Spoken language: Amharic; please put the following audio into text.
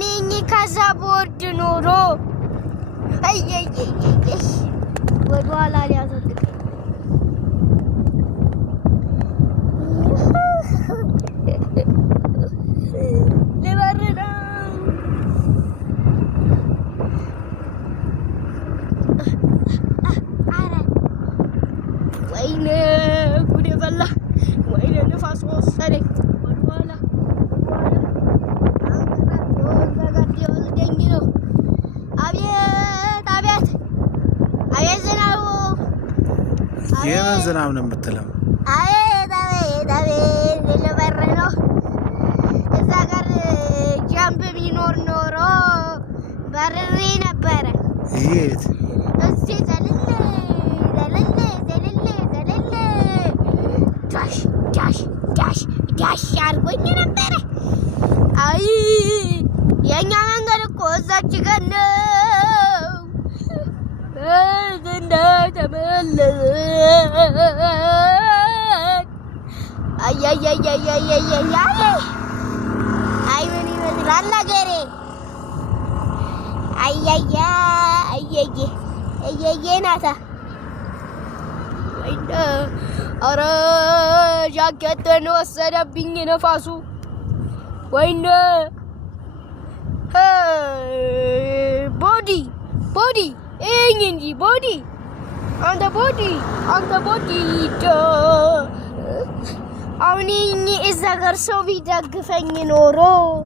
አሁን ከዛ ቦርድ ኖሮ ወደኋላ ሊያዘልቅ ልበርና ወይኔ ጉድ ፈላ ወይኔ ንፋስ ወሰደኝ ወደኋላ የምን ዝናብ ነው የምትለው? አቤት ልበር ነው። እዛ ጋር ጃምብ ቢኖር ኖሮ በርሬ ነበረ። የት እስቲ ዘልል ዳሽ አድርጎኝ ነበረ። አይ የእኛ መንገድ እኮ እዛች ጋር ነው። አይ ምን ይመስላል ነገሬ? ናታ ወይኔ ኧረ ጃኬቴን ወሰደብኝ ነፋሱ። ወይኔ ቦዲ እኝ እንጂ ቦዲ አንተ ቦዲ አሁን እዛ ጋር ሰው ቢደግፈኝ ኖሮ